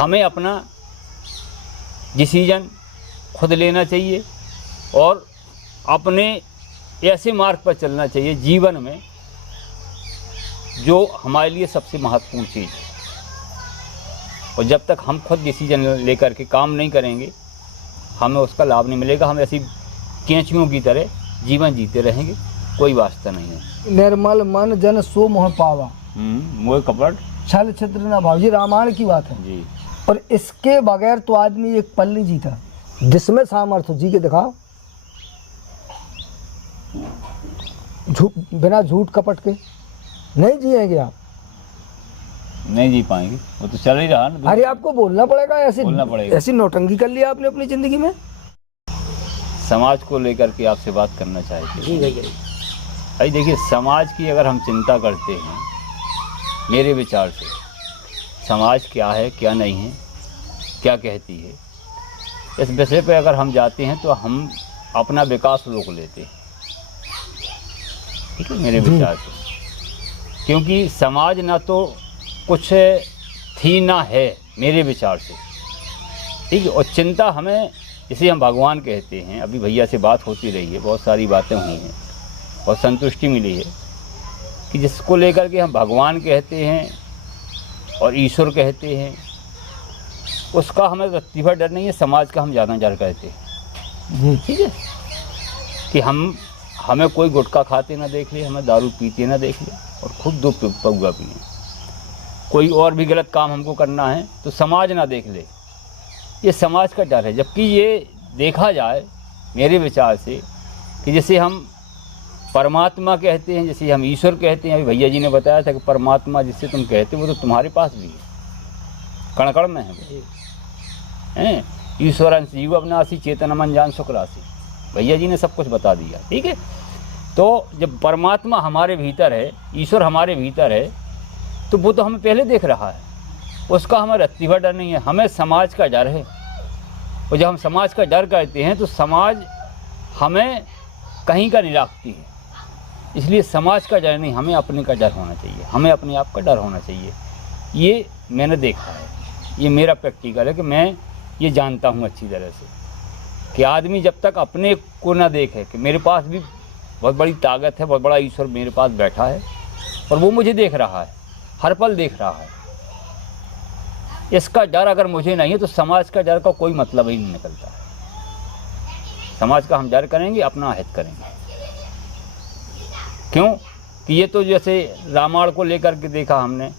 हमें अपना डिसीजन खुद लेना चाहिए और अपने ऐसे मार्ग पर चलना चाहिए जीवन में जो हमारे लिए सबसे महत्वपूर्ण चीज़ है। और जब तक हम खुद डिसीजन लेकर के काम नहीं करेंगे हमें उसका लाभ नहीं मिलेगा। हम ऐसी कैंचियों की तरह जीवन जीते रहेंगे, कोई वास्ता नहीं है। निर्मल मन जन सो मोह पावा, मोह कपट छल छिद्र न भाव। ये रामायण की बात है जी। और इसके बगैर तो आदमी एक पल नहीं जीता। जिसमें सामर्थ्य जी के दिखाओ, बिना झूठ कपट के नहीं जिएंगे आप, नहीं जी पाएंगे। वो तो चल ही रहा ना। अरे आपको बोलना पड़ेगा, ऐसी बोलना पड़ेगा। ऐसी नौटंकी कर लिया आपने अपनी जिंदगी में। समाज को लेकर के आपसे बात करना चाहते जी भैया। भाई देखिए, समाज की अगर हम चिंता करते हैं, मेरे विचार से समाज क्या है क्या नहीं है, क्या कहती है, इस विषय पे अगर हम जाते हैं तो हम अपना विकास रोक लेते हैं। ठीक है, मेरे विचार से। क्योंकि समाज ना तो कुछ थी ना है मेरे विचार से। ठीक है, और चिंता हमें, इसे हम भगवान कहते हैं। अभी भैया से बात होती रही है, बहुत सारी बातें हुई हैं, बहुत संतुष्टि मिली है कि जिसको लेकर के हम भगवान कहते हैं और ईश्वर कहते हैं, उसका हमें व्यक्ति पर डर नहीं है, समाज का हम ज़्यादा डर कहते हैं। ठीक है, कि हमें कोई गुटखा खाते ना देख ले, हमें दारू पीते ना देख ले और खुद दो पौवा पिए। कोई और भी गलत काम हमको करना है तो समाज ना देख ले, ये समाज का डर है। जबकि ये देखा जाए मेरे विचार से कि जैसे हम परमात्मा कहते हैं, जैसे हम ईश्वर कहते हैं। अभी भैया जी ने बताया था कि परमात्मा जिससे तुम कहते हो वो तो तुम्हारे पास भी है, कण कण में है वो, हैं। ईश्वरन जीव अविनाशी चेतन मन जान सुख राशि, भैया जी ने सब कुछ बता दिया। ठीक है, तो जब परमात्मा हमारे भीतर है, ईश्वर हमारे भीतर है, तो वो तो हमें पहले देख रहा है, उसका हमें रत्ती भर डर नहीं है। हमें समाज का डर है, और जब हम समाज का डर करते हैं तो समाज हमें कहीं का नहीं रखती है। इसलिए समाज का डर नहीं, हमें अपने का डर होना चाहिए, हमें अपने आप का डर होना चाहिए। ये मैंने देखा है, ये मेरा प्रैक्टिकल है कि मैं ये जानता हूँ अच्छी तरह से कि आदमी जब तक अपने को ना देखे कि मेरे पास भी बहुत बड़ी ताकत है, बहुत बड़ा ईश्वर मेरे पास बैठा है और वो मुझे देख रहा है, हर पल देख रहा है, इसका डर अगर मुझे नहीं है तो समाज का डर का कोई मतलब ही नहीं निकलता है। समाज का हम डर करेंगे, अपना हित करेंगे। क्यों कि ये तो जैसे रामायण को लेकर के देखा हमने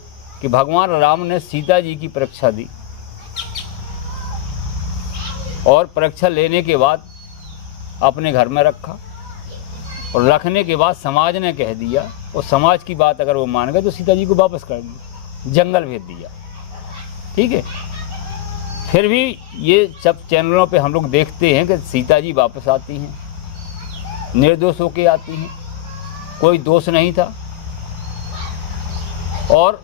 कि भगवान राम ने सीता जी की परीक्षा दी और परीक्षा लेने के बाद अपने घर में रखा, और रखने के बाद समाज ने कह दिया, और समाज की बात अगर वो मान गए तो सीता जी को वापस कर दिया, जंगल भेज दिया। ठीक है, फिर भी ये सब चैनलों पे हम लोग देखते हैं कि सीता जी वापस आती हैं, निर्दोष होके आती हैं, कोई दोष नहीं था, और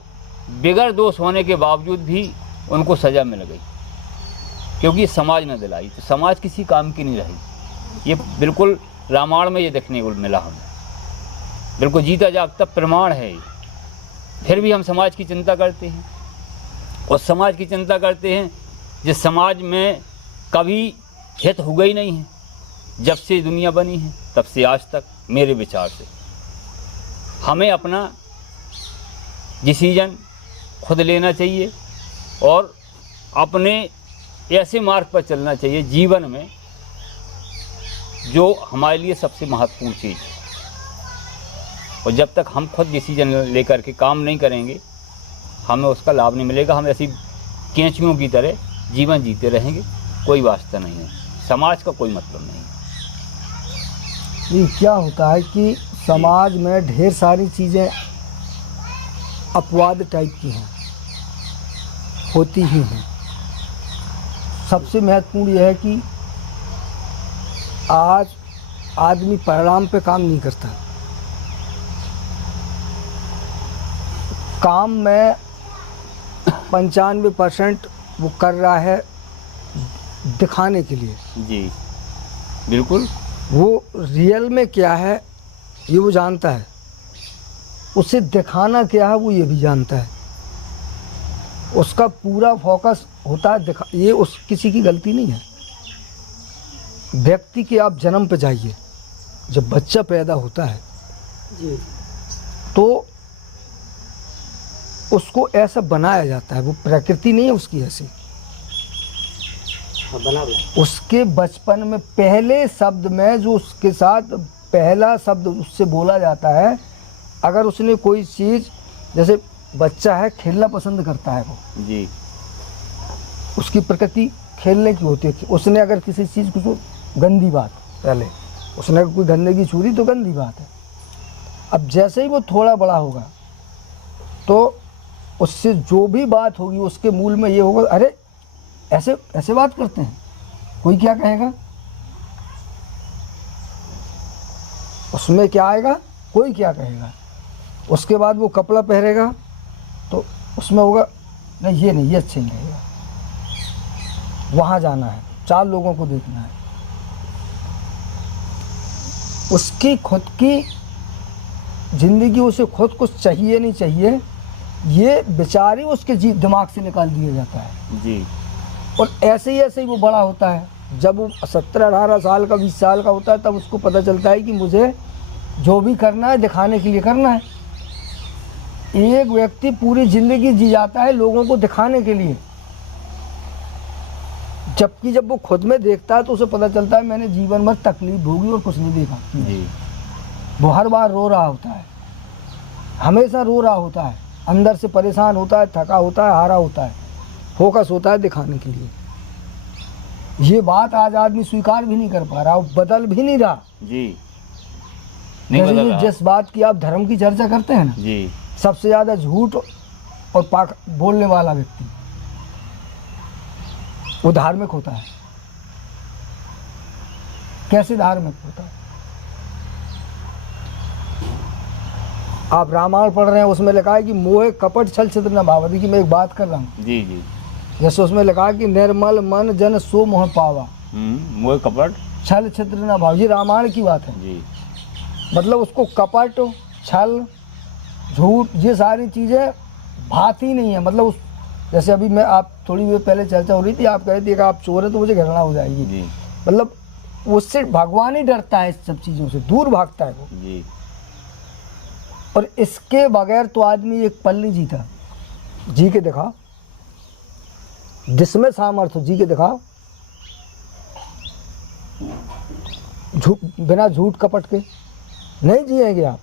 बिगड़ दोष होने के बावजूद भी उनको सज़ा मिल गई, क्योंकि समाज ने दिलाई। तो समाज किसी काम की नहीं रही। ये बिल्कुल रामायण में ये देखने को मिला हमें, बिल्कुल जीता जागता प्रमाण है ये। फिर भी हम समाज की चिंता करते हैं, और समाज की चिंता करते हैं जिस समाज में कभी हित हुआ ही नहीं है। जब से दुनिया बनी है तब से आज तक मेरे विचार से हमें अपना डिसीजन खुद लेना चाहिए और अपने ऐसे मार्ग पर चलना चाहिए जीवन में जो हमारे लिए सबसे महत्वपूर्ण चीज़ है। और जब तक हम खुद डिसीजन लेकर के काम नहीं करेंगे हमें उसका लाभ नहीं मिलेगा। हम ऐसी कैंचियों की तरह जीवन जीते रहेंगे, कोई वास्ता नहीं है, समाज का कोई मतलब नहीं है। ये क्या होता है कि समाज में ढेर सारी चीज़ें अपवाद टाइप की हैं, होती ही हैं। सबसे महत्वपूर्ण यह है कि आज आदमी परिणाम पे काम नहीं करता, काम में 95% वो कर रहा है दिखाने के लिए। जी बिल्कुल, वो रियल में क्या है ये वो जानता है, उसे दिखाना क्या है वो ये भी जानता है। उसका पूरा फोकस होता है ये उस किसी की गलती नहीं है। व्यक्ति के आप जन्म पे जाइए, जब बच्चा पैदा होता है जी तो उसको ऐसा बनाया जाता है, वो प्रकृति नहीं है उसकी ऐसी। हाँ, बना हुआ। उसके बचपन में पहले शब्द में जो उसके साथ पहला शब्द उससे बोला जाता है, अगर उसने कोई चीज़, जैसे बच्चा है खेलना पसंद करता है, वो जी उसकी प्रकृति खेलने की होती है। उसने अगर किसी चीज़ को, गंदी बात, पहले उसने कोई गंदगी छूरी तो गंदी बात है। अब जैसे ही वो थोड़ा बड़ा होगा तो उससे जो भी बात होगी उसके मूल में ये होगा, अरे ऐसे ऐसे बात करते हैं, कोई क्या कहेगा, उसमें क्या आएगा, कोई क्या कहेगा। उसके बाद वो कपड़ा पहनेगा तो उसमें होगा, नहीं ये नहीं, ये अच्छा नहीं रहेगा, वहाँ जाना है, 4 लोगों को देखना है। उसकी खुद की ज़िंदगी, उसे खुद कुछ चाहिए नहीं चाहिए, ये बेचारी उसके दिमाग से निकाल दिया जाता है। जी और ऐसे ही वो बड़ा होता है। जब वो 17-18 साल का, 20 साल का होता है, तब उसको पता चलता है कि मुझे जो भी करना है दिखाने के लिए करना है। एक व्यक्ति पूरी ज़िंदगी जी जाता है लोगों को दिखाने के लिए, जबकि जब वो खुद में देखता है तो उसे पता चलता है मैंने जीवन भर तकलीफ भोगी और कुछ नहीं देखा। जी वो हर बार रो रहा होता है, हमेशा रो रहा होता है, अंदर से परेशान होता है, थका होता है, हारा होता है, फोकस होता है दिखाने के लिए। ये बात आज आदमी स्वीकार भी नहीं कर पा रहा, बदल भी नहीं रहा। जी नहीं जैसे बदल कि रहा। जिस बात की आप धर्म की चर्चा करते हैं ना, जी सबसे ज़्यादा झूठ और पाक बोलने वाला व्यक्ति वो धार्मिक होता है। कैसे धार्मिक होता है? आप रामायण पढ़ रहे हैं, उसमें लिखा है कि मोह कपट छल छिद्र न भावती, की मैं एक बात कर रहा हूँ। जी जी जैसे उसमें लिखा है कि निर्मल मन जन सो मोह पावा, मोह कपट। छल छिद्र न भाव, ये रामायण की बात है। जी मतलब उसको कपट, छल, झूठ, ये सारी चीज़ें भाती नहीं है। मतलब उस, जैसे अभी मैं, आप थोड़ी देर पहले चर्चा हो रही थी, आप कह रही थी कि आप चोर है तो मुझे घृणा हो जाएगी। जी मतलब उससे भगवान ही डरता है, इस सब चीज़ों से दूर भागता है वो। जी और इसके बगैर तो आदमी एक पल नहीं जीता। जी के दिखा, जिसमें सामर्थ्य जी के दिखा, बिना झूठ कपट के नहीं जिएंगे आप।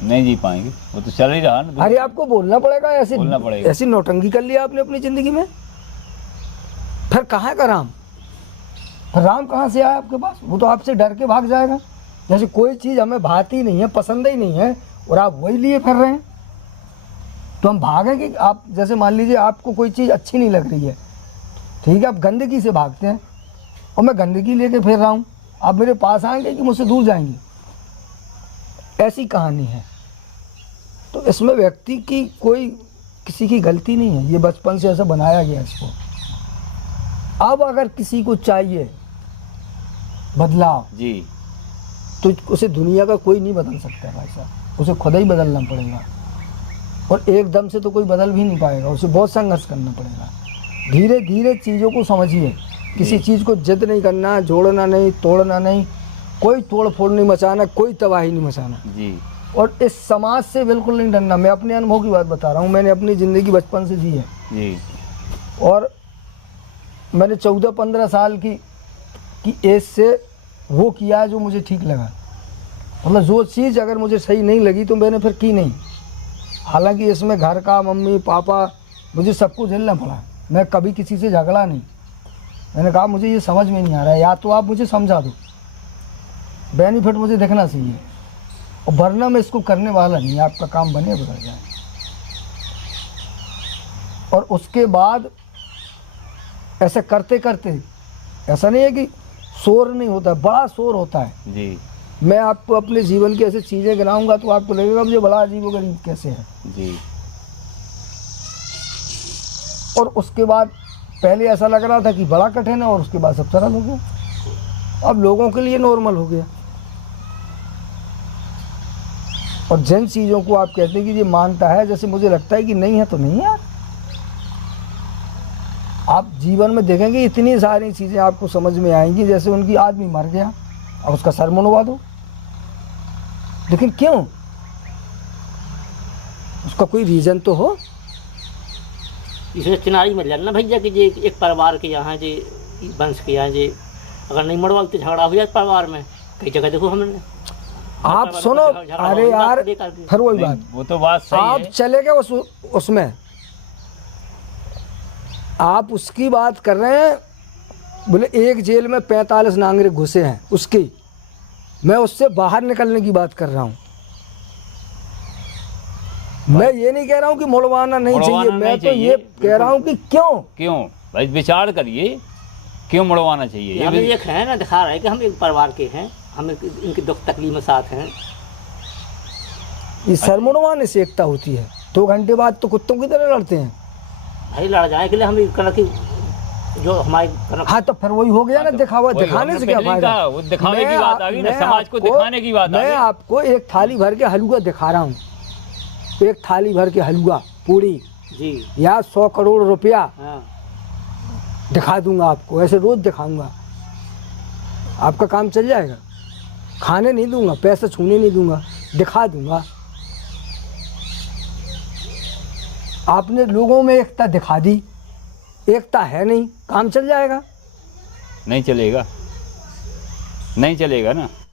नहीं जी पाएंगे, वो तो चल ही रहा ना। अरे आपको बोलना पड़ेगा, ऐसे बोलना पड़ेगा। ऐसी नौटंकी कर लिया आपने अपनी ज़िंदगी में, फिर कहाँ का राम? फिर राम कहाँ से आया आपके पास? वो तो आपसे डर के भाग जाएगा। जैसे कोई चीज़ हमें भाती नहीं है, पसंद ही नहीं है, और आप वही लिए फिर रहे हैं, तो हम भागें कि आप, जैसे मान लीजिए आपको कोई चीज़ अच्छी नहीं लग रही है, ठीक है, आप गंदगी से भागते हैं, और मैं गंदगी लेके फिर रहा हूँ, आप मेरे पास आएंगे कि मुझसे दूर जाएंगे? ऐसी कहानी है। तो इसमें व्यक्ति की कोई, किसी की गलती नहीं है, ये बचपन से ऐसा बनाया गया इसको। अब अगर किसी को चाहिए बदलाव, जी तो उसे दुनिया का कोई नहीं बदल सकता है भाई साहब, उसे खुद ही बदलना पड़ेगा। और एकदम से तो कोई बदल भी नहीं पाएगा, उसे बहुत संघर्ष करना पड़ेगा। धीरे धीरे चीज़ों को समझिए, किसी चीज़ को जिद नहीं करना, जोड़ना नहीं, तोड़ना नहीं, कोई तोड़ फोड़ नहीं मचाना, कोई तबाही नहीं मचाना। जी और इस समाज से बिल्कुल नहीं डरना। मैं अपने अनुभव की बात बता रहा हूँ, मैंने अपनी ज़िंदगी बचपन से जी है, जी और मैंने 14-15 साल की एज से वो किया है जो मुझे ठीक लगा। मतलब जो चीज़ अगर मुझे सही नहीं लगी तो मैंने फिर की नहीं। हालांकि इसमें घर का, मम्मी पापा, मुझे सबको झेलना पड़ा। मैं कभी किसी से झगड़ा नहीं। मैंने कहा मुझे ये समझ में नहीं आ रहा है, या तो आप मुझे समझा दो, बेनिफिट मुझे देखना चाहिए, और वरना मैं इसको करने वाला नहीं। आपका काम बने बदल जाए। और उसके बाद ऐसे करते करते, ऐसा नहीं है कि शोर नहीं होता, बड़ा शोर होता है। जी मैं आपको अपने जीवन की ऐसी चीज़ें गिनाऊंगा तो आपको लगेगा मुझे बड़ा अजीब व गरीब कैसे है। जी और उसके बाद पहले ऐसा लग रहा था कि बड़ा कठिन है, और उसके बाद सब सरल हो गया। अब लोगों के लिए नॉर्मल हो गया। और जिन चीज़ों को आप कहते हैं कि ये मानता है, जैसे मुझे लगता है कि नहीं है तो नहीं है। आप जीवन में देखेंगे इतनी सारी चीज़ें आपको समझ में आएंगी, जैसे उनकी आदमी मर गया और उसका सर मुंडवा दो, लेकिन क्यों? उसका कोई रीज़न तो हो। इसमें चिनारी मिल जाए ना भैया कि जे एक परिवार के यहाँ जे वंश के यहाँ जे अगर नहीं मरवा तो झगड़ा हो जाए परिवार में। कई जगह देखो हमने। आप सुनो, अरे यार फिर वही बात, वो तो बात सही आप है। चले गए उसमें आप उसकी बात कर रहे हैं, बोले एक जेल में 45 नांगरे घुसे हैं उसकी, मैं उससे बाहर निकलने की बात कर रहा हूँ। मैं ये नहीं कह रहा हूँ कि मुड़वाना नहीं चाहिए, मैं तो ये कह रहा हूँ कि क्यों भाई विचार करिए, क्यों मुड़वाना चाहिए? हम एक है ना, दिखा रहे हैं कि हम एक परिवार के हैं, हम इनके दुख तकलीफ में साथ हैं। ये सर मुड़वाने से एकता होती है, 2 घंटे बाद तो कुत्तों की तरह लड़ते हैं। भाई लड़ जाए के लिए हम कनक जो हमारे कनक। हाँ तो फिर वही हो गया ना, दिखावा। वही दिखाने हमने से क्या पहले ही फायदा? कहा, वो दिखावे की मैं बात आ गई ना, मैं समाज को आपको- दिखाने की बात आ मैं गई। आपको एक थाली भर के हलवा दिखा रहा हूँ, एक थाली भर के हलवा पूड़ी जी या 100 करोड़ रुपया हाँ। दिखा दूंगा आपको, ऐसे रोज दिखाऊंगा, आपका काम चल जाएगा। खाने नहीं दूंगा, पैसे छूने नहीं दूंगा, दिखा दूंगा। आपने लोगों में एकता दिखा दी, एकता है नहीं, काम चल जाएगा। नहीं चलेगा, नहीं चलेगा ना।